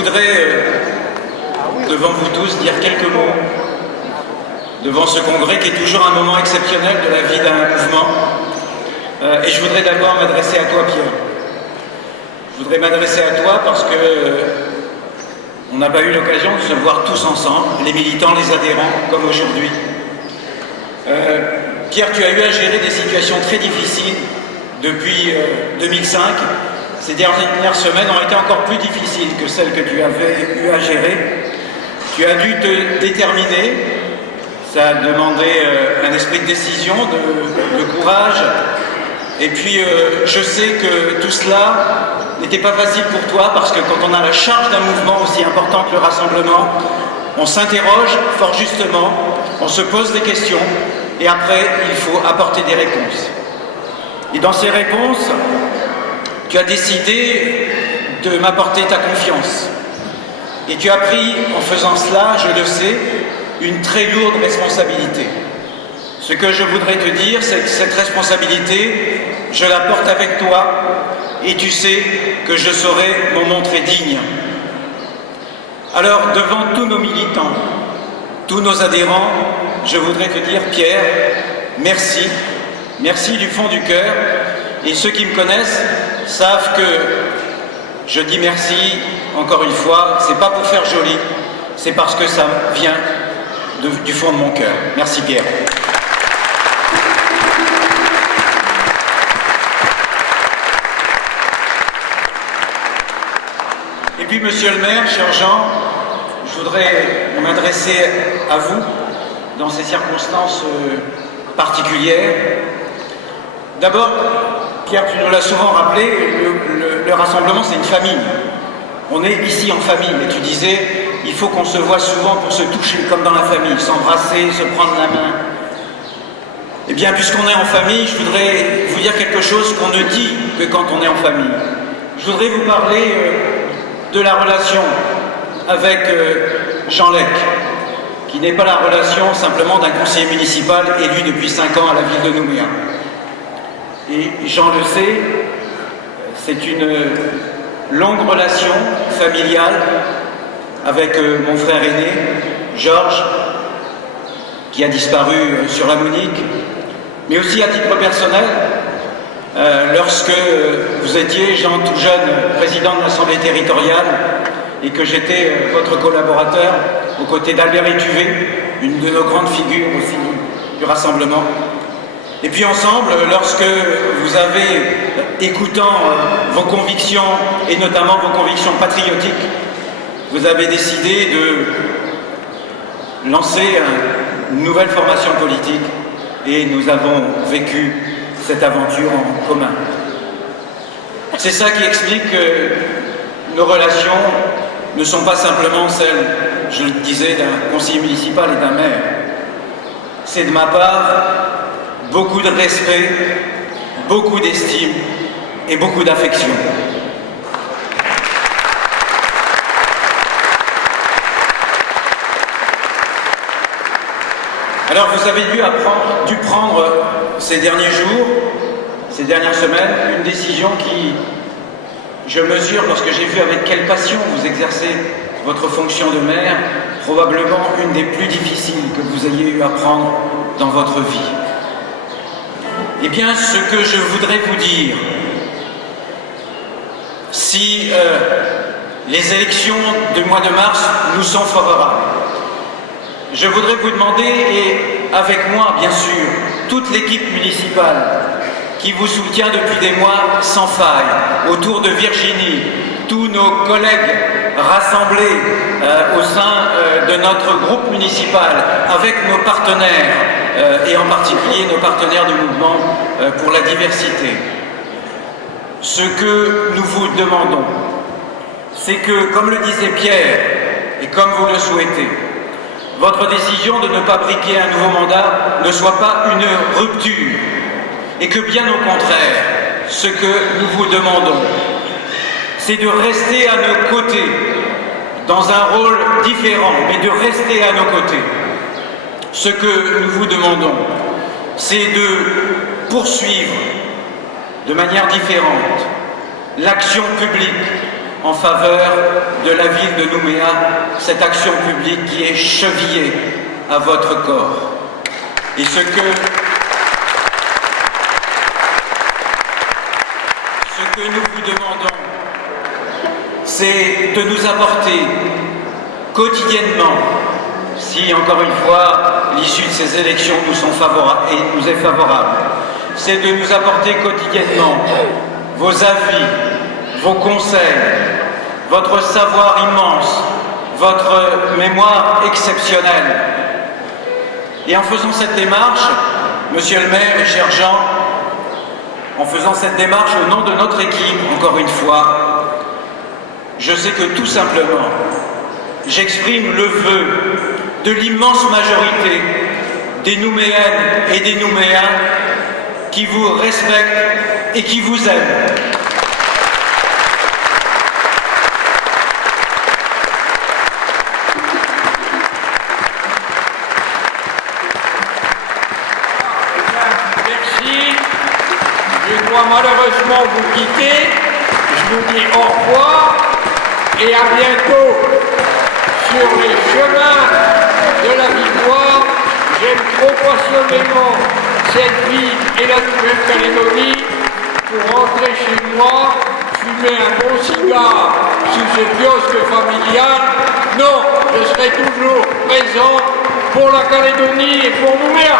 voudrais, devant vous tous, dire quelques mots devant ce congrès qui est toujours un moment exceptionnel de la vie d'un mouvement. Et je voudrais d'abord m'adresser à toi, Pierre. Je voudrais m'adresser à toi parce que on n'a pas eu l'occasion de se voir tous ensemble, les militants, les adhérents, comme aujourd'hui. Pierre, tu as eu à gérer des situations très difficiles depuis 2005. Ces dernières semaines ont été encore plus difficiles que celles que tu avais eu à gérer. Tu as dû te déterminer. Ça a demandé un esprit de décision, de courage. Et puis, je sais que tout cela n'était pas facile pour toi parce que quand on a la charge d'un mouvement aussi important que le rassemblement, on s'interroge fort justement, on se pose des questions et après, il faut apporter des réponses. Et dans ces réponses, tu as décidé de m'apporter ta confiance. Et tu as pris, en faisant cela, je le sais, une très lourde responsabilité. Ce que je voudrais te dire, c'est que cette responsabilité, je la porte avec toi et tu sais que je saurai m'en montrer digne. Alors, devant tous nos militants, tous nos adhérents, je voudrais te dire, Pierre, merci. Merci du fond du cœur. Et ceux qui me connaissent savent que je dis merci, encore une fois, c'est pas pour faire joli, c'est parce que ça vient du fond de mon cœur. Merci Pierre. Et puis monsieur le maire, cher Jean, je voudrais m'adresser à vous dans ces circonstances particulières. D'abord, Pierre, tu nous l'as souvent rappelé, le rassemblement c'est une famille. On est ici en famille, mais tu disais, il faut qu'on se voit souvent pour se toucher comme dans la famille, s'embrasser, se prendre la main. Eh bien, puisqu'on est en famille, je voudrais vous dire quelque chose qu'on ne dit que quand on est en famille. Je voudrais vous parler de la relation avec Jean Lec, qui n'est pas la relation simplement d'un conseiller municipal élu depuis 5 ans à la ville de Nouméa. Et Jean le sait, c'est une longue relation familiale avec mon frère aîné, Georges, qui a disparu sur la Monique, mais aussi à titre personnel, lorsque vous étiez, Jean, tout jeune, président de l'Assemblée territoriale, et que j'étais votre collaborateur, aux côtés d'Albert Étuvé, une de nos grandes figures aussi du rassemblement. Et puis ensemble, lorsque vous avez, écoutant vos convictions, et notamment vos convictions patriotiques, vous avez décidé de lancer une nouvelle formation politique et nous avons vécu cette aventure en commun. C'est ça qui explique que nos relations ne sont pas simplement celles, je le disais, d'un conseiller municipal et d'un maire. C'est de ma part beaucoup de respect, beaucoup d'estime et beaucoup d'affection. Alors vous avez dû prendre ces derniers jours, ces dernières semaines, une décision qui, je mesure, parce que j'ai vu avec quelle passion vous exercez votre fonction de maire, probablement une des plus difficiles que vous ayez eu à prendre dans votre vie. Eh bien, ce que je voudrais vous dire, si les élections du mois de mars nous sont favorables, je voudrais vous demander, et avec moi bien sûr, toute l'équipe municipale qui vous soutient depuis des mois sans faille, autour de Virginie, tous nos collègues rassemblés au sein de notre groupe municipal, avec nos partenaires, et en particulier nos partenaires du mouvement pour la diversité. Ce que nous vous demandons, c'est que, comme le disait Pierre, et comme vous le souhaitez, votre décision de ne pas briquer un nouveau mandat ne soit pas une rupture, et que bien au contraire, ce que nous vous demandons, c'est de rester à nos côtés, dans un rôle différent, mais de rester à nos côtés. Ce que nous vous demandons, c'est de poursuivre de manière différente l'action publique en faveur de la ville de Nouméa, cette action publique qui est chevillée à votre corps. Et ce que nous vous demandons, c'est de nous apporter quotidiennement, si encore une fois l'issue de ces élections nous est favorable, c'est de nous apporter quotidiennement vos avis, vos conseils, votre savoir immense, votre mémoire exceptionnelle. Et en faisant cette démarche, Monsieur le maire et cher Jean, en faisant cette démarche au nom de notre équipe, encore une fois, je sais que tout simplement, j'exprime le vœu de l'immense majorité des Nouméennes et des Nouméens qui vous respectent et qui vous aiment. Merci. Je dois malheureusement vous quitter. Je vous dis au revoir et à bientôt sur les chemins de la victoire. J'aime trop passionnément cette ville et la Nouvelle-Calédonie pour rentrer chez moi, fumer un bon cigare sous ce kiosque familial. Non, je serai toujours présent pour la Calédonie et pour Nouméa.